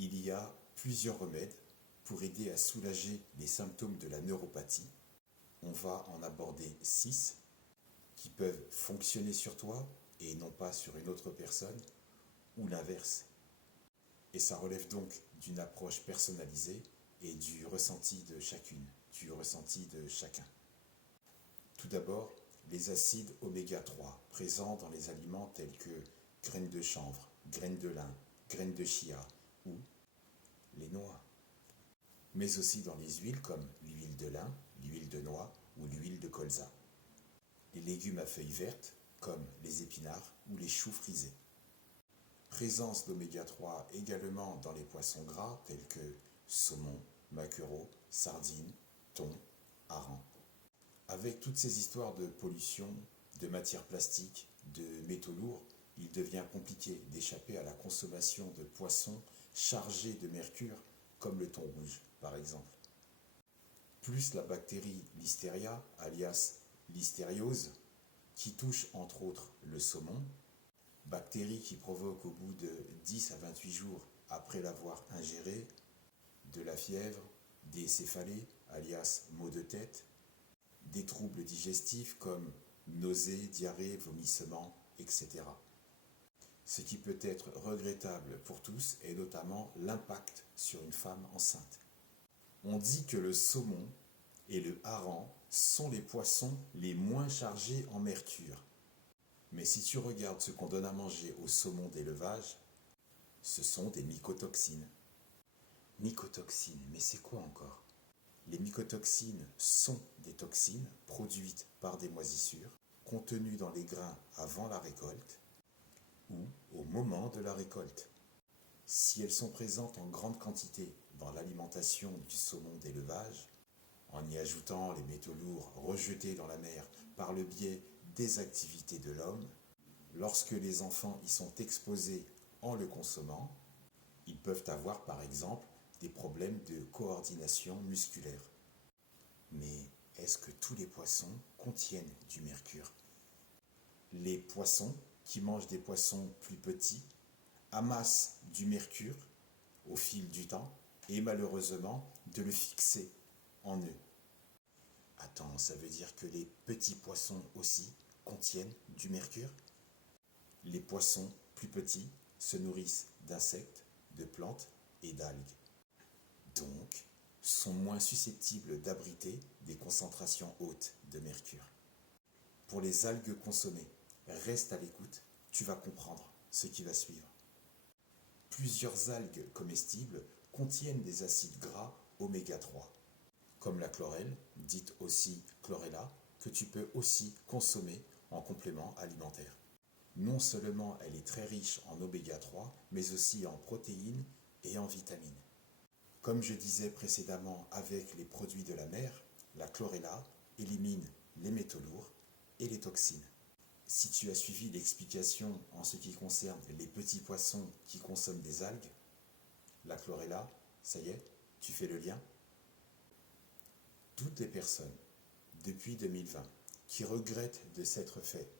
Il y a plusieurs remèdes pour aider à soulager les symptômes de la neuropathie. On va en aborder 6 qui peuvent fonctionner sur toi et non pas sur une autre personne, ou l'inverse. Et ça relève donc d'une approche personnalisée et du ressenti de chacune, du ressenti de chacun. Tout d'abord, les acides oméga 3 présents dans les aliments tels que graines de chanvre, graines de lin, graines de chia ou les noix. Mais aussi dans les huiles comme l'huile de lin, l'huile de noix ou l'huile de colza. Les légumes à feuilles vertes comme les épinards ou les choux frisés. Présence d'oméga 3 également dans les poissons gras tels que saumon, maquereau, sardines, thon, hareng. Avec toutes ces histoires de pollution, de matières plastiques, de métaux lourds, il devient compliqué d'échapper à la consommation de poissons chargés de mercure comme le thon rouge par exemple. Plus la bactérie Listeria, alias listériose, qui touche entre autres le saumon, bactérie qui provoque au bout de 10 à 28 jours après l'avoir ingéré, de la fièvre, des céphalées, alias maux de tête, des troubles digestifs comme nausées, diarrhées, vomissements, etc. Ce qui peut être regrettable pour tous est notamment l'impact sur une femme enceinte. On dit que le saumon et le hareng sont les poissons les moins chargés en mercure. Mais si tu regardes ce qu'on donne à manger au saumon d'élevage, ce sont des mycotoxines. Mycotoxines, mais c'est quoi encore? Les mycotoxines sont des toxines produites par des moisissures, contenues dans les grains avant la récolte ou au moment de la récolte. Si elles sont présentes en grande quantité dans l'alimentation du saumon d'élevage, en y ajoutant les métaux lourds rejetés dans la mer par le biais des activités de l'homme, lorsque les enfants y sont exposés en le consommant, ils peuvent avoir par exemple des problèmes de coordination musculaire. Mais est-ce que tous les poissons contiennent du mercure? Les poissons qui mangent des poissons plus petits amassent du mercure au fil du temps et malheureusement de le fixer en eux. Attends, ça veut dire que les petits poissons aussi contiennent du mercure? Les poissons plus petits se nourrissent d'insectes, de plantes et d'algues. Donc, sont moins susceptibles d'abriter des concentrations hautes de mercure. Pour les algues consommées, reste à l'écoute, tu vas comprendre ce qui va suivre. Plusieurs algues comestibles contiennent des acides gras oméga 3, comme la chlorelle, dite aussi chlorella, que tu peux aussi consommer en complément alimentaire. Non seulement elle est très riche en oméga 3, mais aussi en protéines et en vitamines. Comme je disais précédemment avec les produits de la mer, la chlorella élimine les métaux lourds et les toxines. Si tu as suivi l'explication en ce qui concerne les petits poissons qui consomment des algues, la chlorella, ça y est, tu fais le lien? Toutes les personnes, depuis 2020, qui regrettent de s'être fait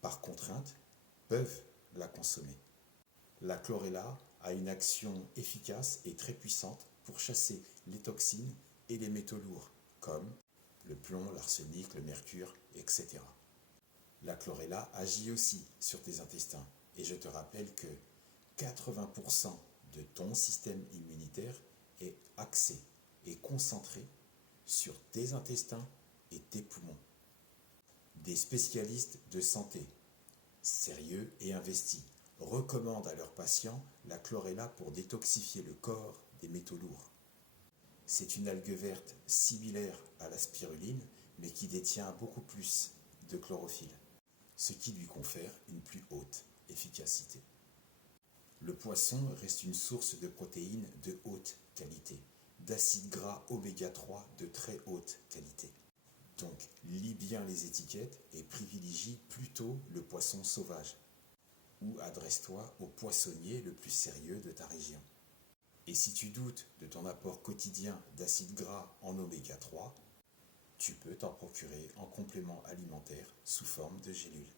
par contrainte, peuvent la consommer. La chlorella a une action efficace et très puissante pour chasser les toxines et les métaux lourds, comme le plomb, l'arsenic, le mercure, etc. La chlorella agit aussi sur tes intestins, et je te rappelle que 80% de ton système immunitaire est axé et concentré sur tes intestins et tes poumons. Des spécialistes de santé, sérieux et investis, recommandent à leurs patients la chlorella pour détoxifier le corps des métaux lourds. C'est une algue verte similaire à la spiruline, mais qui détient beaucoup plus de chlorophylle, ce qui lui confère une plus haute efficacité. Le poisson reste une source de protéines de haute qualité, d'acides gras oméga 3 de très haute qualité. Donc, lis bien les étiquettes et privilégie plutôt le poisson sauvage. Ou adresse-toi au poissonnier le plus sérieux de ta région. Et si tu doutes de ton apport quotidien d'acides gras en oméga 3, tu peux t'en procurer en complément alimentaire sous forme de gélules.